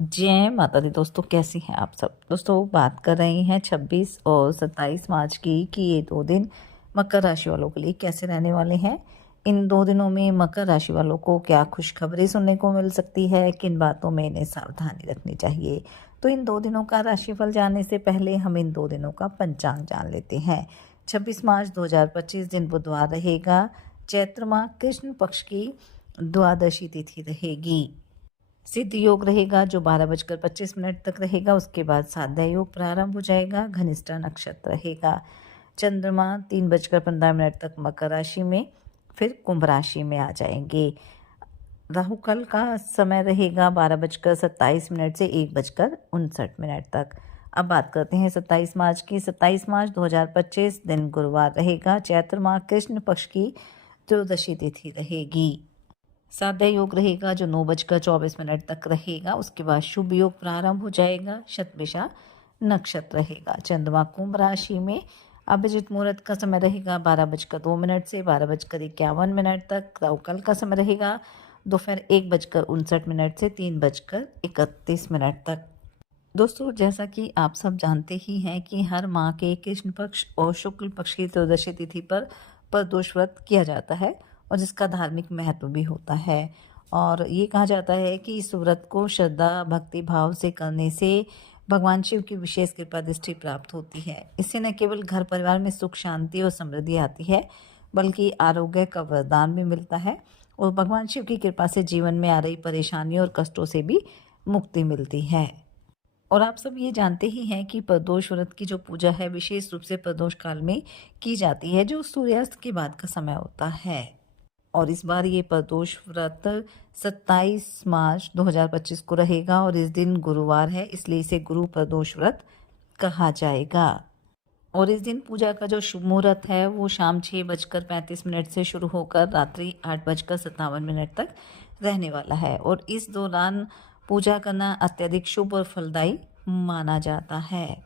जय माता दी दोस्तों, कैसी हैं आप सब। दोस्तों बात कर रहे हैं 26 और 27 मार्च की कि ये 2 दिन मकर राशि वालों के लिए कैसे रहने वाले हैं। इन 2 दिनों में मकर राशि वालों को क्या खुशखबरी सुनने को मिल सकती है, किन बातों में इन्हें सावधानी रखनी चाहिए। तो इन 2 दिनों का राशिफल जानने से पहले हम इन 2 दिनों का पंचांग जान लेते हैं। 26 मार्च 2025 दिन बुधवार रहेगा। चैत्र माह कृष्ण पक्ष की द्वादशी तिथि रहेगी। सिद्ध योग रहेगा जो 12:25 तक रहेगा। उसके बाद साध्या योग प्रारंभ हो जाएगा। घनिष्ठा नक्षत्र रहेगा। चंद्रमा 3:15 तक मकर राशि में, फिर कुंभ राशि में आ जाएंगे। राहु काल का समय रहेगा 12:27 से 1:59 तक। अब बात करते हैं 27 मार्च की। 27 मार्च 2025 दिन गुरुवार रहेगा। चैत्र माह कृष्ण पक्ष की त्रयोदशी तिथि रहेगी। साध्य योग रहेगा जो 9:24 तक रहेगा। उसके बाद शुभ योग प्रारंभ हो जाएगा। शतभिषा नक्षत्र रहेगा। चंद्रमा कुंभ राशि में। अभिजित मुहूर्त का समय रहेगा 12:02 से 12:51 तक। राहु काल का समय रहेगा दोपहर 1:59 से 3:31 तक। दोस्तों जैसा कि आप सब जानते ही हैं कि हर माह के कृष्ण पक्ष और शुक्ल पक्ष की त्रयोदशी तिथि पर प्रदोष व्रत किया जाता है और जिसका धार्मिक महत्व भी होता है। और ये कहा जाता है कि इस व्रत को श्रद्धा भक्ति भाव से करने से भगवान शिव की विशेष कृपा दृष्टि प्राप्त होती है। इससे न केवल घर परिवार में सुख शांति और समृद्धि आती है, बल्कि आरोग्य का वरदान भी मिलता है और भगवान शिव की कृपा से जीवन में आ रही परेशानियों और कष्टों से भी मुक्ति मिलती है। और आप सब ये जानते ही हैं कि प्रदोष व्रत की जो पूजा है विशेष रूप से प्रदोष काल में की जाती है, जो सूर्यास्त के बाद का समय होता है। और इस बार ये प्रदोष व्रत 27 मार्च 2025 को रहेगा और इस दिन गुरुवार है, इसलिए इसे गुरु प्रदोष व्रत कहा जाएगा। और इस दिन पूजा का जो शुभ मुहूर्त है वो शाम 6:35 से शुरू होकर रात्रि 8:57 तक रहने वाला है। और इस दौरान पूजा करना अत्यधिक शुभ और फलदायी माना जाता है।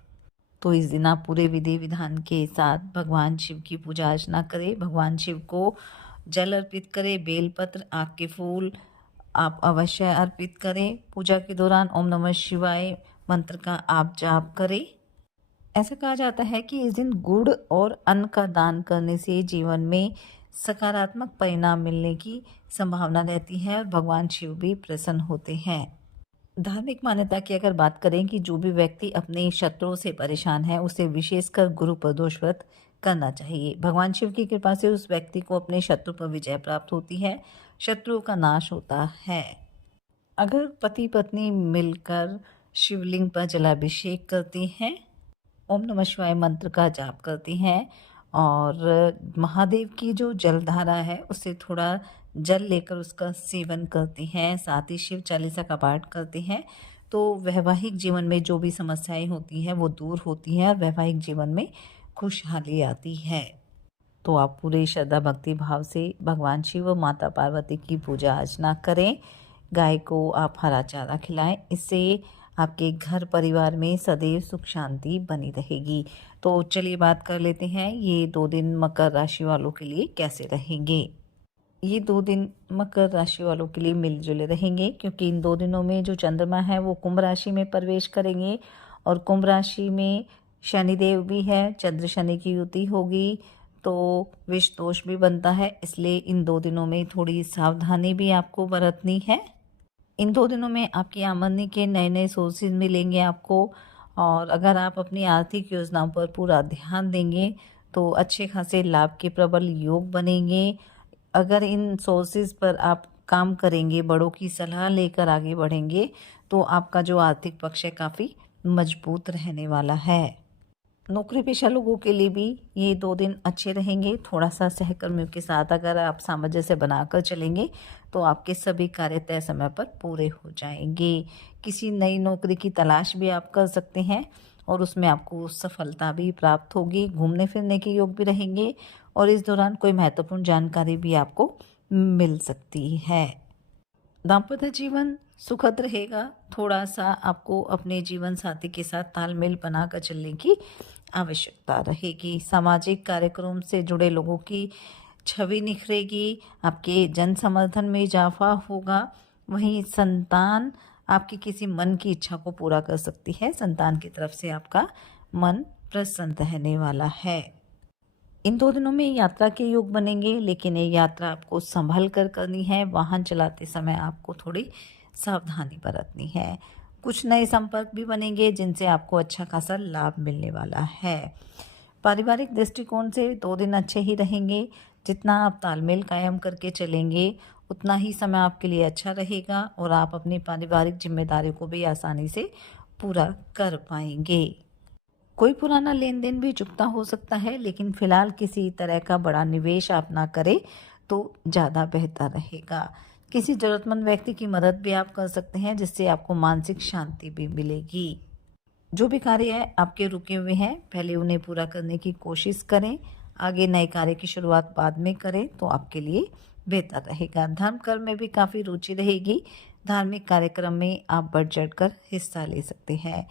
तो इस दिन आप पूरे विधि विधान के साथ भगवान शिव की पूजा अर्चना करें। भगवान शिव को जल अर्पित करें, बेलपत्र, आक के फूल आप अवश्य अर्पित करें। पूजा के दौरान ओम नमः शिवाय मंत्र का आप जाप करें। ऐसा कहा जाता है कि इस दिन गुड़ और अन्न का दान करने से जीवन में सकारात्मक परिणाम मिलने की संभावना रहती है और भगवान शिव भी प्रसन्न होते हैं। धार्मिक मान्यता की अगर बात करें कि जो भी व्यक्ति अपने शत्रुओं से परेशान है उसे विशेषकर गुरु प्रदोष व्रत करना चाहिए। भगवान शिव की कृपा से उस व्यक्ति को अपने शत्रु पर विजय प्राप्त होती है, शत्रुओं का नाश होता है। अगर पति पत्नी मिलकर शिवलिंग पर जलाभिषेक करते हैं, ओम नमः शिवाय मंत्र का जाप करती हैं और महादेव की जो जलधारा है उससे थोड़ा जल लेकर उसका सेवन करती हैं, साथ ही शिव चालीसा का पाठ करते हैं, तो वैवाहिक जीवन में जो भी समस्याएं होती हैं वो दूर होती हैं और वैवाहिक जीवन में खुशहाली आती है। तो आप पूरे श्रद्धा भक्ति भाव से भगवान शिव और माता पार्वती की पूजा अर्चना करें। गाय को आप हरा चारा खिलाएं, इससे आपके घर परिवार में सदैव सुख शांति बनी रहेगी। तो चलिए बात कर लेते हैं ये 2 दिन मकर राशि वालों के लिए कैसे रहेंगे। ये 2 दिन मकर राशि वालों के लिए मिलजुले रहेंगे क्योंकि इन 2 दिनों में जो चंद्रमा है वो कुंभ राशि में प्रवेश करेंगे और कुंभ राशि में शनिदेव भी है, चंद्र शनि की युति होगी तो विष दोष भी बनता है, इसलिए इन 2 दिनों में थोड़ी सावधानी भी आपको बरतनी है। इन 2 दिनों में आपकी आमदनी के नए नए सोर्सेज मिलेंगे आपको और अगर आप अपनी आर्थिक योजनाओं पर पूरा ध्यान देंगे तो अच्छे खासे लाभ के प्रबल योग बनेंगे। अगर इन सोर्सेज पर आप काम करेंगे, बड़ों की सलाह लेकर आगे बढ़ेंगे तो आपका जो आर्थिक पक्ष है काफ़ी मजबूत रहने वाला है। नौकरी पेशा लोगों के लिए भी ये 2 दिन अच्छे रहेंगे। थोड़ा सा सहकर्मियों के साथ अगर आप सामंजस्य बनाकर चलेंगे तो आपके सभी कार्य तय समय पर पूरे हो जाएंगे। किसी नई नौकरी की तलाश भी आप कर सकते हैं और उसमें आपको सफलता भी प्राप्त होगी। घूमने फिरने के योग भी रहेंगे और इस दौरान कोई महत्वपूर्ण जानकारी भी आपको मिल सकती है। दाम्पत्य जीवन सुखद रहेगा। थोड़ा सा आपको अपने जीवन साथी के साथ तालमेल बनाकर चलने की आवश्यकता रहेगी। सामाजिक कार्यक्रम से जुड़े लोगों की छवि निखरेगी। आपके जन समर्थन में इजाफा होगा। वहीं संतान आपकी किसी मन की इच्छा को पूरा कर सकती है। संतान की तरफ से आपका मन प्रसन्न रहने वाला है। इन 2 दिनों में यात्रा के योग बनेंगे, लेकिन ये यात्रा आपको संभल कर करनी है। वाहन चलाते समय आपको थोड़ी सावधानी बरतनी है। कुछ नए संपर्क भी बनेंगे जिनसे आपको अच्छा खासा लाभ मिलने वाला है। पारिवारिक दृष्टिकोण से 2 दिन अच्छे ही रहेंगे। जितना आप तालमेल कायम करके चलेंगे, उतना ही समय आपके लिए अच्छा रहेगा और आप अपनी पारिवारिक जिम्मेदारियों को भी आसानी से पूरा कर पाएंगे। कोई पुराना लेन-देन भी चुकता हो सकता है, लेकिन फिलहाल किसी तरह का बड़ा निवेश आप ना करें तो ज़्यादा बेहतर रहेगा। किसी ज़रूरतमंद व्यक्ति की मदद भी आप कर सकते हैं, जिससे आपको मानसिक शांति भी मिलेगी। जो भी कार्य है आपके रुके हुए हैं, पहले उन्हें पूरा करने की कोशिश करें। आगे नए कार्य की शुरुआत बाद में करें तो आपके लिए बेहतर रहेगा। धर्म कर्म में भी काफ़ी रुचि रहेगी। धार्मिक कार्यक्रम में आप बढ़-चढ़ कर हिस्सा ले सकते हैं।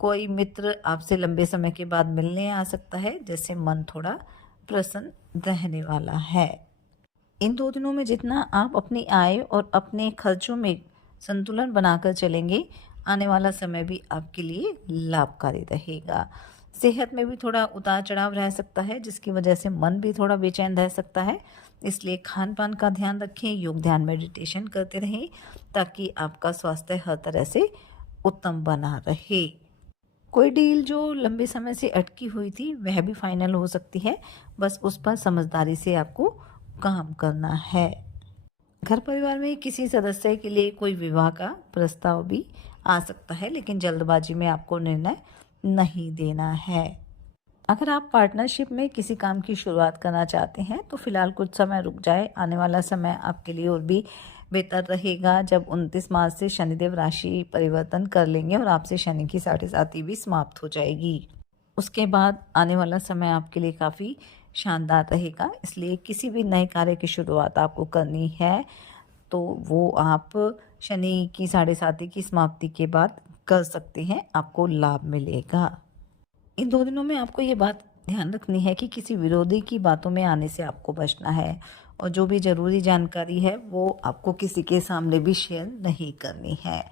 कोई मित्र आपसे लंबे समय के बाद मिलने आ सकता है, जिससे मन थोड़ा प्रसन्न रहने वाला है। इन 2 दिनों में जितना आप अपनी आय और अपने खर्चों में संतुलन बनाकर चलेंगे, आने वाला समय भी आपके लिए लाभकारी रहेगा। सेहत में भी थोड़ा उतार-चढ़ाव रह सकता है, जिसकी वजह से मन भी थोड़ा बेचैन रह सकता है। इसलिए खान-पान का ध्यान रखें, योग ध्यान मेडिटेशन करते रहें, ताकि आपका स्वास्थ्य हर तरह से उत्तम बना रहे। कोई डील जो लंबे समय से अटकी हुई थी, वह भी फाइनल हो सकती है। बस उस पर समझदारी से आपको काम करना है। घर परिवार में किसी सदस्य के लिए कोई विवाह का प्रस्ताव भी आ सकता है, लेकिन जल्दबाजी में आपको निर्णय नहीं देना है। अगर आप पार्टनरशिप में किसी काम की शुरुआत करना चाहते हैं, तो फिलहाल कुछ समय रुक जाए। आने वाला समय आपके लिए और भी बेहतर रहेगा, जब 29 मार्च से शनिदेव राशि परिवर्तन कर लेंगे और आपसे शनि की साढ़े साती भी समाप्त हो जाएगी। उसके बाद आने वाला समय आपके लिए काफ़ी शानदार रहेगा। इसलिए किसी भी नए कार्य की शुरुआत आपको करनी है, तो वो आप शनि की साढ़े साती की समाप्ति के बाद कर सकते हैं, आपको लाभ मिलेगा। इन 2 दिनों में आपको ये बात ध्यान रखनी है कि किसी विरोधी की बातों में आने से आपको बचना है, और जो भी ज़रूरी जानकारी है वो आपको किसी के सामने भी शेयर नहीं करनी है।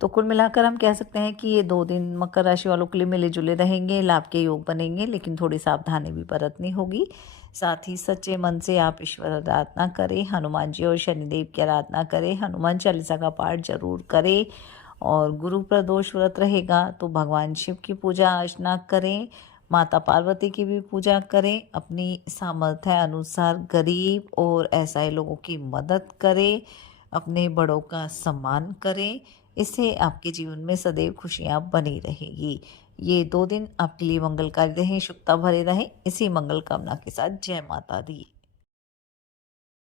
तो कुल मिलाकर हम कह सकते हैं कि ये 2 दिन मकर राशि वालों के लिए मिले-जुले रहेंगे, लाभ के योग बनेंगे, लेकिन थोड़ी सावधानी भी बरतनी होगी। साथ ही सच्चे मन से आप ईश्वर आराधना करें, हनुमान जी और शनिदेव की आराधना करें, हनुमान चालीसा का पाठ ज़रूर करें। और गुरु प्रदोष व्रत रहेगा तो भगवान शिव की पूजा अर्चना करें, माता पार्वती की भी पूजा करें, अपनी सामर्थ्य अनुसार गरीब और असहाय लोगों की मदद करें, अपने बड़ों का सम्मान करें। इससे आपके जीवन में सदैव खुशियाँ बनी रहेगी। ये 2 दिन आपके लिए मंगलकारी रहें, शुभता भरे रहें। इसी मंगल कामना के साथ जय माता दी।